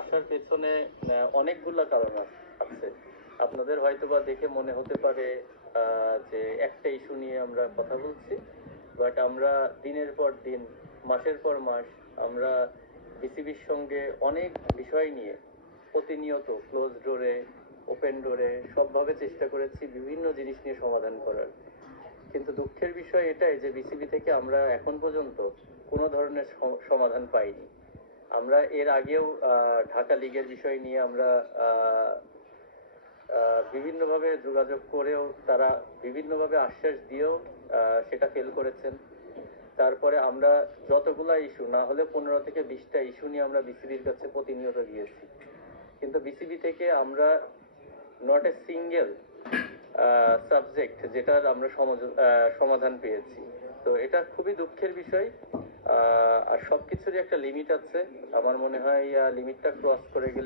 আসার পেছনে অনেকগুলা কারণ আছে। আপনাদের হয়তোবা দেখে মনে হতে পারে যে একটা ইস্যু নিয়ে আমরা কথা বলছি, বাট আমরা দিনের পর দিন, মাসের পর মাস আমরা বিসিবির সঙ্গে অনেক বিষয় নিয়ে প্রতিনিয়ত ক্লোজ ডোরে, ওপেন ডোরে সবভাবে চেষ্টা করেছি বিভিন্ন জিনিস নিয়ে সমাধান করার। কিন্তু দুঃখের বিষয় এটাই যে বিসিবি থেকে আমরা এখন পর্যন্ত কোনো ধরনের সমাধান পাইনি। আমরা এর আগেও ঢাকা লিগের বিষয় নিয়ে আমরা বিভিন্নভাবে যোগাযোগ করেও তারা বিভিন্নভাবে আশ্বাস দিয়েও সেটা ফেল করেছেন। তারপরে আমরা যতগুলা ইস্যু না হলে 15 থেকে 20টা ইস্যু নিয়ে আমরা বিসিবির কাছে প্রতিনিয়ত গিয়েছি, কিন্তু বিসিবি থেকে আমরা নট এ সিঙ্গেল সাবজেক্ট যেটার আমরা সমাধান পেয়েছি। তো এটা খুবই দুঃখের বিষয়। আর সবকিছুরই একটা লিমিট আছে। আমার মনে হয় লিমিটটা ক্রস করে গেলে